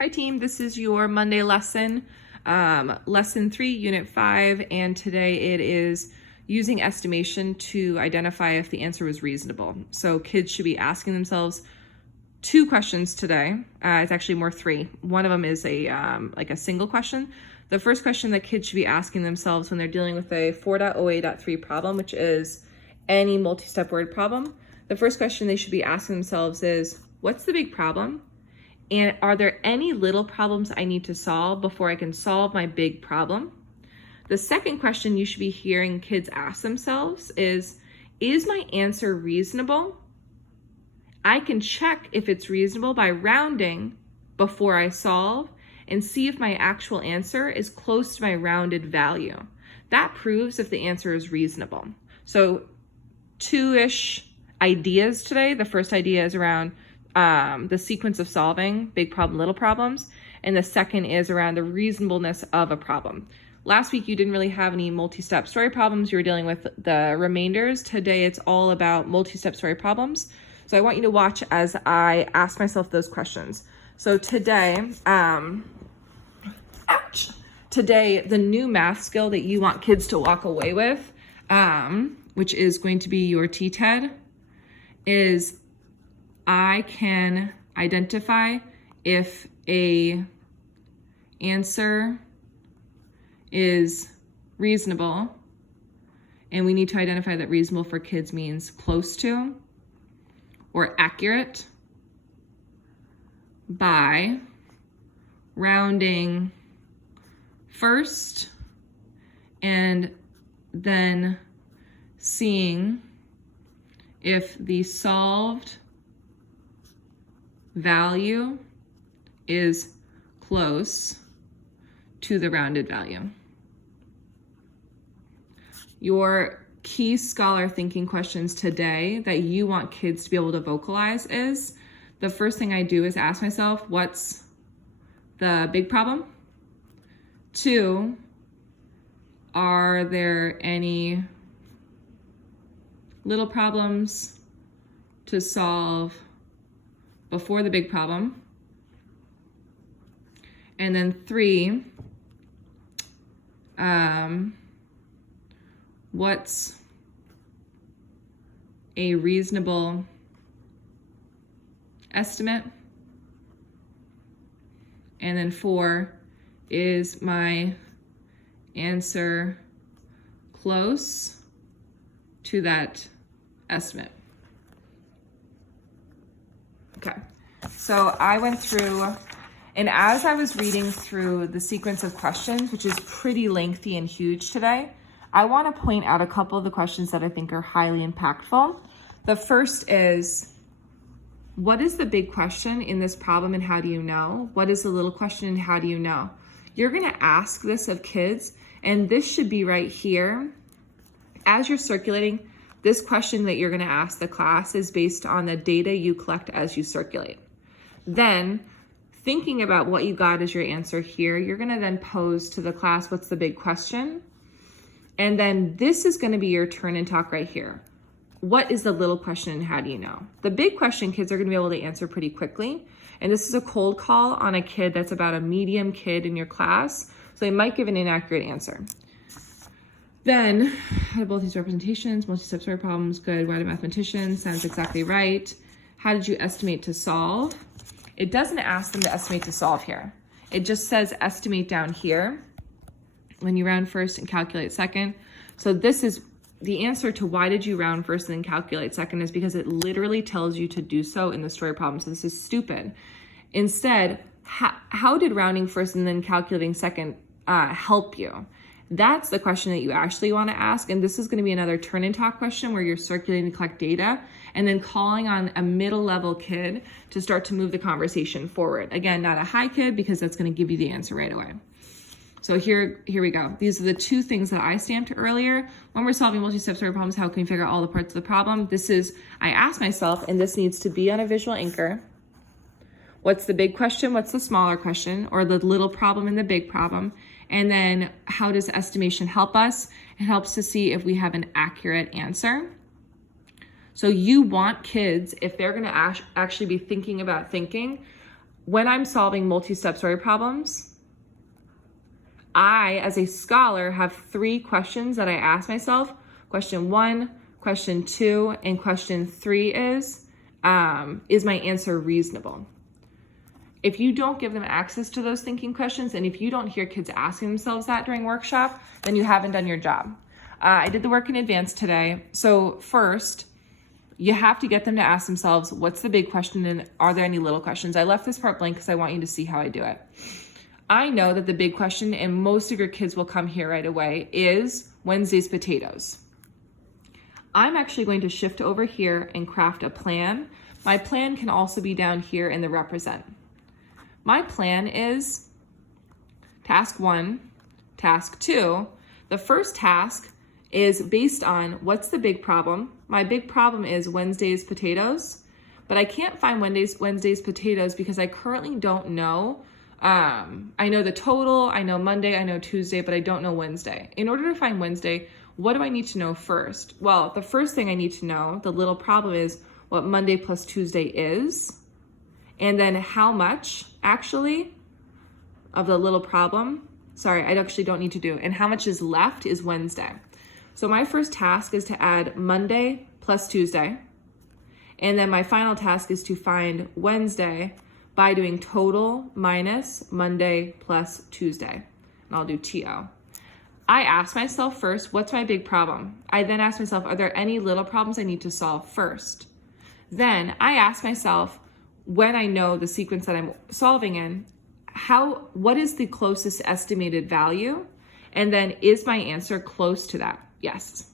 Hi team, this is your Monday lesson, lesson 3, unit 5, and today it is using estimation to identify if the answer was reasonable. So kids should be asking themselves 2 questions today. It's actually more 3. One of them is like a single question. The first question that kids should be asking themselves when they're dealing with a 4.oa.3 problem, which is any multi-step word problem, the first question they should be asking themselves is, what's the big problem? And are there any little problems I need to solve before I can solve my big problem? The second question you should be hearing kids ask themselves is my answer reasonable? I can check if it's reasonable by rounding before I solve and see if my actual answer is close to my rounded value. That proves if the answer is reasonable. So 2-ish ideas today. The first idea is around the sequence of solving big problem, little problems. And the second is around the reasonableness of a problem. Last week, you didn't really have any multi-step story problems. You were dealing with the remainders. Today, it's all about multi-step story problems. So I want you to watch as I ask myself those questions. So today, today, the new math skill that you want kids to walk away with, which is going to be your TTED, is I can identify if a answer is reasonable, and we need to identify that reasonable for kids means close to or accurate by rounding first and then seeing if the solved value is close to the rounded value. Your key scholar thinking questions today that you want kids to be able to vocalize is, the first thing I do is ask myself, what's the big problem? 2, are there any little problems to solve before the big problem? And then 3, what's a reasonable estimate? And then 4, is my answer close to that estimate? Okay, so I went through, and as I was reading through the sequence of questions, which is pretty lengthy and huge today, I want to point out a couple of the questions that I think are highly impactful. The first is, what is the big question in this problem and how do you know? What is the little question and how do you know? You're going to ask this of kids, and this should be right here. As you're circulating, this question that you're going to ask the class is based on the data you collect as you circulate. Then, thinking about what you got as your answer here, you're going to then pose to the class, what's the big question? And then this is going to be your turn and talk right here. What is the little question and how do you know? The big question kids are going to be able to answer pretty quickly. And this is a cold call on a kid that's about a medium kid in your class. So they might give an inaccurate answer. Then, out of both these representations, multi-step story problems, good, why do mathematicians? Sounds exactly right. How did you estimate to solve? It doesn't ask them to estimate to solve here. It just says estimate down here when you round first and calculate second. So this is the answer to why did you round first and then calculate second, is because it literally tells you to do so in the story problem. So this is stupid. Instead, how did rounding first and then calculating second help you? That's the question that you actually want to ask. And this is going to be another turn and talk question where you're circulating to collect data and then calling on a middle level kid to start to move the conversation forward. Again, not a high kid, because that's going to give you the answer right away. So here we go. These are the 2 things that I stamped earlier. When we're solving multi-step story problems, how can we figure out all the parts of the problem? This is, I asked myself, and this needs to be on a visual anchor. What's the big question? What's the smaller question? Or the little problem and the big problem? And then how does estimation help us? It helps to see if we have an accurate answer. So you want kids, if they're gonna actually be thinking about thinking, when I'm solving multi-step story problems, I, as a scholar, have 3 questions that I ask myself. Question 1, question 2, and question 3 is my answer reasonable? If you don't give them access to those thinking questions, and if you don't hear kids asking themselves that during workshop, then you haven't done your job. I did the work in advance today. So first, you have to get them to ask themselves, what's the big question and are there any little questions? I left this part blank because I want you to see how I do it. I know that the big question, and most of your kids will come here right away, is Wednesday's potatoes. I'm actually going to shift over here and craft a plan. My plan can also be down here in the represent. My plan is task 1, task 2. The first task is based on what's the big problem. My big problem is Wednesday's potatoes, but I can't find Wednesday's potatoes because I currently don't know. I know the total, I know Monday, I know Tuesday, but I don't know Wednesday. In order to find Wednesday, what do I need to know first? Well, the first thing I need to know, the little problem, is what Monday plus Tuesday is, and then how much actually of the little problem, sorry, I actually don't need to do, and how much is left is Wednesday. So my first task is to add Monday plus Tuesday. And then my final task is to find Wednesday by doing total minus Monday plus Tuesday. And I'll do TO. I ask myself first, what's my big problem? I then ask myself, are there any little problems I need to solve first? Then I ask myself, when I know the sequence that I'm solving in, what is the closest estimated value? And then is my answer close to that? Yes.